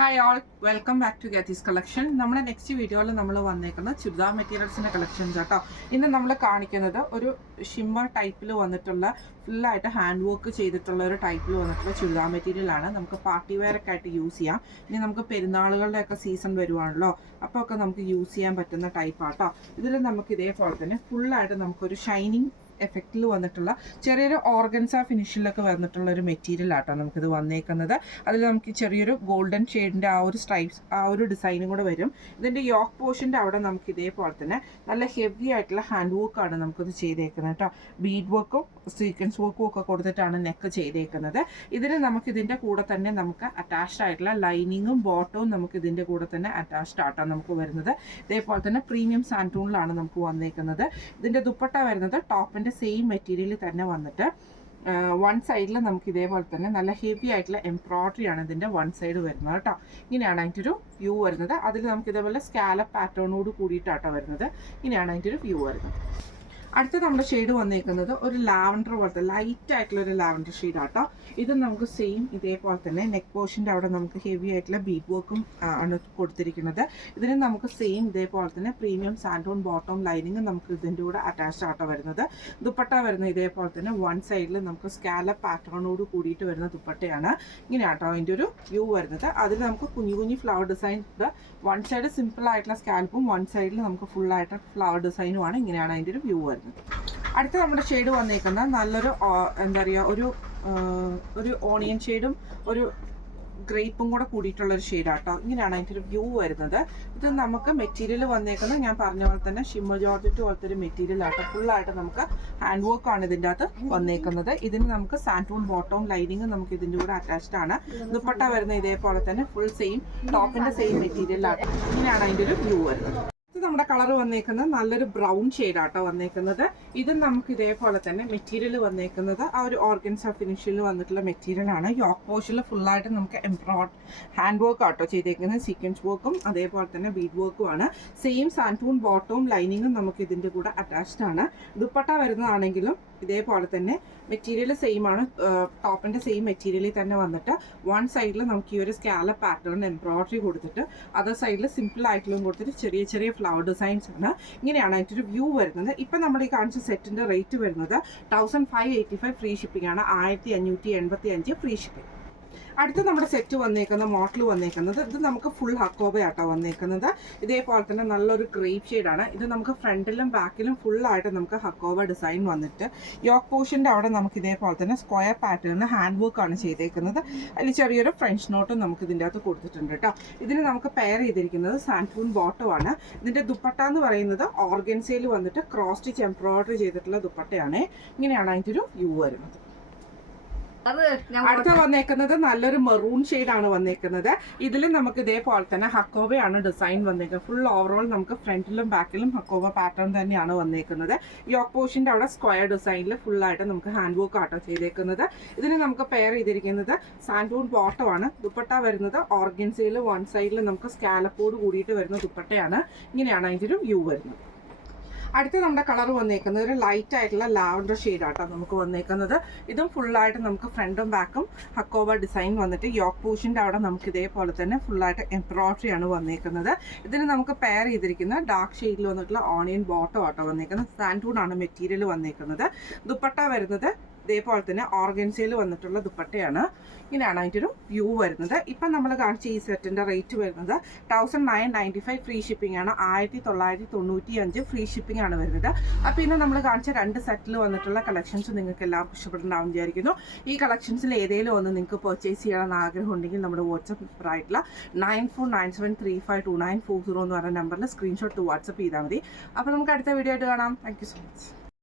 Hi all, welcome back to Geethi's collection. നമ്മുടെ next വീഡിയോയിൽ നമ്മൾ വന്നേക്കുന്നത് ചുരിദാർ മെറ്റീരിയൽസിൻ്റെ കളക്ഷൻസ് കേട്ടോ. ഇന്ന് നമ്മൾ കാണിക്കുന്നത് ഒരു ഷിമ്മർ ടൈപ്പിൽ വന്നിട്ടുള്ള ഫുള്ളായിട്ട് ഹാൻഡ് വർക്ക് ചെയ്തിട്ടുള്ള ഒരു ടൈപ്പിൽ വന്നിട്ടുള്ള ചുരിദാർ മെറ്റീരിയലാണ്. നമുക്ക് പാർട്ടി വെയർ ഒക്കെ ആയിട്ട് യൂസ് ചെയ്യാം. ഇനി നമുക്ക് പെരുന്നാളുകളുടെയൊക്കെ സീസൺ വരുവാണല്ലോ, അപ്പോൾ ഒക്കെ നമുക്ക് യൂസ് ചെയ്യാൻ പറ്റുന്ന ടൈപ്പാട്ടോ. ഇതിൽ നമുക്ക് ഇതേപോലെ തന്നെ ഫുള്ളായിട്ട് നമുക്കൊരു ഷൈനിങ് എഫക്റ്റിൽ വന്നിട്ടുള്ള ചെറിയൊരു ഓർഗൻസ ഫിനിഷിലൊക്കെ വന്നിട്ടുള്ള ഒരു മെറ്റീരിയൽ ആട്ടോ നമുക്കിത് വന്നേക്കുന്നത്. അതിൽ നമുക്ക് ചെറിയൊരു ഗോൾഡൻ ഷെയ്ഡിൻ്റെ ആ ഒരു സ്ട്രൈപ്സ്, ആ ഒരു ഡിസൈനും കൂടെ വരും. ഇതിൻ്റെ യോക്ക് പോർഷൻ്റെ അവിടെ നമുക്ക് ഇതേപോലെ തന്നെ നല്ല ഹെവി ആയിട്ടുള്ള ഹാൻഡ് വർക്കാണ് നമുക്കിത് ചെയ്തേക്കുന്നത് കേട്ടോ. ബീഡ് വർക്കും സീക്വൻസ് വർക്കും ഒക്കെ കൊടുത്തിട്ടാണ് നെക്ക് ചെയ്തേക്കുന്നത്. ഇതിന് നമുക്ക് ഇതിൻ്റെ കൂടെ തന്നെ നമുക്ക് അറ്റാച്ച്ഡ് ആയിട്ടുള്ള ലൈനിങ്ങും ബോട്ടവും നമുക്ക് ഇതിൻ്റെ കൂടെ തന്നെ അറ്റാച്ച്ഡ് ആട്ടോ നമുക്ക് വരുന്നത്. ഇതേപോലെ തന്നെ പ്രീമിയം സാൻറ്റൂണിലാണ് നമുക്ക് വന്നേക്കുന്നത്. ഇതിൻ്റെ ദുപ്പട്ട വരുന്നത് ടോപ്പിൻ്റെ സെയിം മെറ്റീരിയൽ തന്നെ വന്നിട്ട് വൺ സൈഡിൽ നമുക്ക് ഇതേപോലെ തന്നെ നല്ല ഹെവി ആയിട്ടുള്ള എംബ്രോയ്ഡറി ആണ് ഇതിൻ്റെ വൺ സൈഡ് വരുന്നത് കേട്ടോ. ഇങ്ങനെയാണ് അതിൻ്റെ ഒരു വ്യൂ വരുന്നത്. അതിൽ നമുക്ക് ഇതേപോലെ സ്കാലപ്പ് പാറ്റേണോട് കൂടിയിട്ടാട്ടോ വരുന്നത്. ഇങ്ങനെയാണ് അതിൻ്റെ ഒരു വ്യൂ വരുന്നത്. അടുത്ത നമ്മുടെ ഷെയ്ഡ് വന്നേക്കുന്നത് ഒരു ലാവൻഡർ പോലത്തെ ലൈറ്റ് ആയിട്ടുള്ള ഒരു ലാവൻഡർ ഷെയ്ഡാട്ടോ. ഇത് നമുക്ക് സെയിം ഇതേപോലെ തന്നെ നെക്ക് പോർഷൻ്റെ അവിടെ നമുക്ക് ഹെവി ആയിട്ടുള്ള ബീഡ് വർക്കും ആണ് കൊടുത്തിരിക്കുന്നത്. ഇതിന് നമുക്ക് സെയിം ഇതേപോലെ തന്നെ പ്രീമിയം സാൻഡോൺ ബോട്ടം ലൈനിങ് നമുക്ക് ഇതിൻ്റെ കൂടെ അറ്റാച്ച്ഡ് ആട്ടോ വരുന്നത്. ദുപ്പട്ട വരുന്നത് ഇതേപോലെ തന്നെ വൺ സൈഡിൽ നമുക്ക് സ്കാലപ്പ് പാറ്റേണോട് കൂടിയിട്ട് വരുന്ന ദുപ്പട്ടയാണ്. ഇങ്ങനെയാട്ടോ അതിൻ്റെ ഒരു വ്യൂ വരുന്നത്. അതിൽ നമുക്ക് കുഞ്ഞു കുഞ്ഞു flower design, one side simple ആയിട്ടുള്ള സ്കാൽപ്പും വൺ സൈഡിൽ നമുക്ക് ഫുൾ ആയിട്ട് ഫ്ലവർ ഡിസൈനുമാണ്. ഇങ്ങനെയാണ് അതിൻ്റെ ഒരു വ്യൂ വരുന്നത്. അടുത്ത നമ്മുടെ ഷെയ്ഡ് വന്നേക്കുന്നത് നല്ലൊരു എന്താ പറയുക, ഒരു ഓണിയൻ ഷെയ്ഡും ഒരു ഗ്രേപ്പും കൂടെ കൂടിയിട്ടുള്ളൊരു ഷെയ്ഡാട്ടോ. ഇങ്ങനെയാണ് അതിൻ്റെ ഒരു വ്യൂ വരുന്നത്. ഇത് നമുക്ക് മെറ്റീരിയൽ വന്നേക്കുന്നത് ഞാൻ പറഞ്ഞ പോലെ തന്നെ ഷിമ്മർ ജോർജറ്റ് പോലത്തെ ഒരു മെറ്റീരിയൽ ആട്ടോ. ഫുള്ളായിട്ട് നമുക്ക് ഹാൻഡ് വർക്കാണ് ഇതിൻ്റെ അകത്ത് വന്നേക്കുന്നത്. ഇതിന് നമുക്ക് സാൻറ്റൂൺ ബോട്ടവും ലൈനിങ്ങും നമുക്ക് ഇതിൻ്റെ കൂടെ അറ്റാച്ച്ഡ് ആണ്. ദുപ്പട്ട വരുന്നത് ഇതേപോലെ തന്നെ ഫുൾ സെയിം ടോപ്പിൻ്റെ സെയിം മെറ്റീരിയലാട്ടോ. ഇങ്ങനെയാണ് അതിൻ്റെ ഒരു വ്യൂ വരുന്നത്. നമ്മുടെ കളർ വന്നേക്കുന്നത് നല്ലൊരു ബ്രൗൺ ഷെയ്ഡാട്ടോ വന്നേക്കുന്നത്. ഇത് നമുക്ക് ഇതേപോലെ തന്നെ മെറ്റീരിയൽ വന്നേക്കുന്നത് ആ ഒരു ഓർഗൻസ ഫിനിഷിൽ വന്നിട്ടുള്ള മെറ്റീരിയലാണ്. യോക്ക് പോർഷനിൽ ഫുള്ളായിട്ട് നമുക്ക് ഹാൻഡ് വർക്ക് ആട്ടോ ചെയ്തേക്കുന്നത്. സീക്വൻസ് വർക്കും അതേപോലെ തന്നെ ബീഡ് വർക്കുമാണ്. സെയിം സാൻറ്റൂൺ ബോട്ടവും ലൈനിങ്ങും നമുക്ക് ഇതിൻ്റെ കൂടെ അറ്റാച്ച്ഡ് ആണ്. ദുപ്പട്ട വരുന്നതാണെങ്കിലും ഇതേപോലെ തന്നെ മെറ്റീരിയൽ സെയിം ആണ്. ടോപ്പിൻ്റെ സെയിം മെറ്റീരിയലിൽ തന്നെ വന്നിട്ട് വൺ സൈഡിൽ നമുക്ക് ഈ ഒരു സ്കാലപ്പ് പാറ്റേൺ എംബ്രോയ്ഡറി കൊടുത്തിട്ട് അതർ സൈഡിൽ സിമ്പിൾ ആയിട്ടുള്ളതും കൊടുത്തിട്ട് ചെറിയ ചെറിയ ഫ്ലവർ ഡിസൈൻസ് ആണ്. ഇങ്ങനെയാണ് അതിൻ്റെ ഒരു വ്യൂ വരുന്നത്. ഇപ്പം നമ്മൾ ഈ കാണിച്ച സെറ്റിൻ്റെ റേറ്റ് വരുന്നത് 1585 ഫ്രീ ഷിപ്പിംഗ് ആണ്. 1575 ഫ്രീ ഷിപ്പിംഗ്. അടുത്ത നമ്മുടെ സെറ്റ് വന്നേക്കുന്ന മോഡൽ വന്നേക്കുന്നത് ഇത് നമുക്ക് ഫുൾ ഹക്കോബയാട്ടോ വന്നേക്കുന്നത്. ഇതേപോലെ തന്നെ നല്ലൊരു ഗ്രേപ്പ് ഷെയ്ഡാണ്. ഇത് നമുക്ക് ഫ്രണ്ടിലും ബാക്കിലും ഫുള്ളായിട്ട് നമുക്ക് ഹക്കോബ ഡിസൈൻ വന്നിട്ട് യോക്ക് പോർഷൻ്റെ അവിടെ നമുക്ക് ഇതേപോലെ തന്നെ സ്ക്വയർ പാറ്റേണിന് ഹാൻഡ് വർക്കാണ് ചെയ്തേക്കുന്നത്. അതിൽ ചെറിയൊരു ഫ്രഞ്ച് നോട്ടും നമുക്ക് ഇതിൻ്റെ അകത്ത് കൊടുത്തിട്ടുണ്ട് കേട്ടോ. ഇതിന് നമുക്ക് പെയർ ചെയ്തിരിക്കുന്നത് സാൻറ്റൂൺ ബോട്ടമാണ്. ഇതിൻ്റെ ദുപ്പട്ട എന്ന് പറയുന്നത് ഓർഗൻസയിൽ വന്നിട്ട് ക്രോസ് സ്റ്റിച്ച് എംബ്രോയ്ഡറി ചെയ്തിട്ടുള്ള ദുപ്പട്ടയാണ്. ഇങ്ങനെയാണ് അതിൻ്റെ ഒരു വ്യൂ വരുന്നത്. അടുത്ത വന്നേക്കുന്നത് നല്ലൊരു മെറൂൺ ഷെയ്ഡാണ് വന്നേക്കുന്നത്. ഇതിൽ നമുക്ക് ഇതേപോലെ തന്നെ ഹക്കോബയാണ് ഡിസൈൻ വന്നേക്കുന്നത്. ഫുൾ ഓവറോൾ നമുക്ക് ഫ്രണ്ടിലും ബാക്കിലും ഹക്കോബ പാറ്റേൺ തന്നെയാണ് വന്നേക്കുന്നത്. യോക്ക് പോർഷൻ്റെ അവിടെ സ്ക്വയർ ഡിസൈനിൽ ഫുള്ളായിട്ട് നമുക്ക് ഹാൻഡ് വർക്ക് ആട്ടോ ചെയ്തേക്കുന്നത്. ഇതിന് നമുക്ക് പെയർ ചെയ്തിരിക്കുന്നത് സാൻറ്റൂൺ ബോട്ടമാണ്. ദുപ്പട്ട വരുന്നത് ഓർഗൻസയിൽ വൺ സൈഡിൽ നമുക്ക് സ്കാലപ്പോട് കൂടിയിട്ട് വരുന്ന ദുപ്പട്ടയാണ്. ഇങ്ങനെയാണ് അതിൻ്റെ ഒരു വ്യൂ വരുന്നത്. അടുത്ത നമ്മുടെ കളർ വന്നേക്കുന്നത് ഒരു ലൈറ്റ് ആയിട്ടുള്ള ലാവൻഡർ ഷെയ്ഡാട്ടോ നമുക്ക് വന്നേക്കുന്നത്. ഇതും ഫുള്ളായിട്ട് നമുക്ക് ഫ്രണ്ടും ബാക്കും ഹക്കോബ ഡിസൈൻ വന്നിട്ട് യോക്ക് പോർഷൻ്റെ അവിടെ നമുക്ക് ഇതേപോലെ തന്നെ ഫുള്ളായിട്ട് എംബ്രോയ്ഡറി ആണ് വന്നേക്കുന്നത്. ഇതിന് നമുക്ക് പെയർ ചെയ്തിരിക്കുന്ന ഡാർക്ക് ഷെയ്ഡിൽ വന്നിട്ടുള്ള ഓണിയൻ ബോട്ടം ആട്ടോ വന്നേക്കുന്നത്. സാൻറ്റൂൺ ആണ് മെറ്റീരിയൽ വന്നേക്കുന്നത്. ദുപ്പട്ട വരുന്നത് ഇതേപോലെ തന്നെ ഓർഗൻസയിൽ വന്നിട്ടുള്ള ദുപ്പട്ടയാണ്. ഇങ്ങനെയാണ് അതിൻ്റെ ഒരു വ്യൂ വരുന്നത്. ഇപ്പം നമ്മൾ കാണിച്ച ഈ സെറ്റിൻ്റെ റേറ്റ് വരുന്നത് 1995 ഫ്രീ ഷിപ്പിംഗ് ആണ്. 1995 ഫ്രീ ഷിപ്പിംഗ് ആണ് വരുന്നത്. അപ്പോൾ ഇന്ന് നമ്മൾ കാണിച്ച രണ്ട് സെറ്റിൽ വന്നിട്ടുള്ള കളക്ഷൻസ് നിങ്ങൾക്ക് എല്ലാവർക്കും ഇഷ്ടപ്പെടുന്നുണ്ടാവും വിചാരിക്കുന്നു. ഈ കളക്ഷൻസിൽ ഏതെങ്കിലും ഒന്ന് നിങ്ങൾക്ക് പർച്ചേസ് ചെയ്യണമെന്ന് ആഗ്രഹം ഉണ്ടെങ്കിൽ നമ്മുടെ വാട്സപ്പ് നമ്പറായിട്ടുള്ള 9497352940 എന്ന് പറയുന്ന നമ്പറിൽ സ്ക്രീൻഷോട്ട് വാട്സപ്പ് ചെയ്താൽ മതി. അപ്പോൾ നമുക്ക് അടുത്ത വീഡിയോ ആയിട്ട് കാണാം. Thank you so much.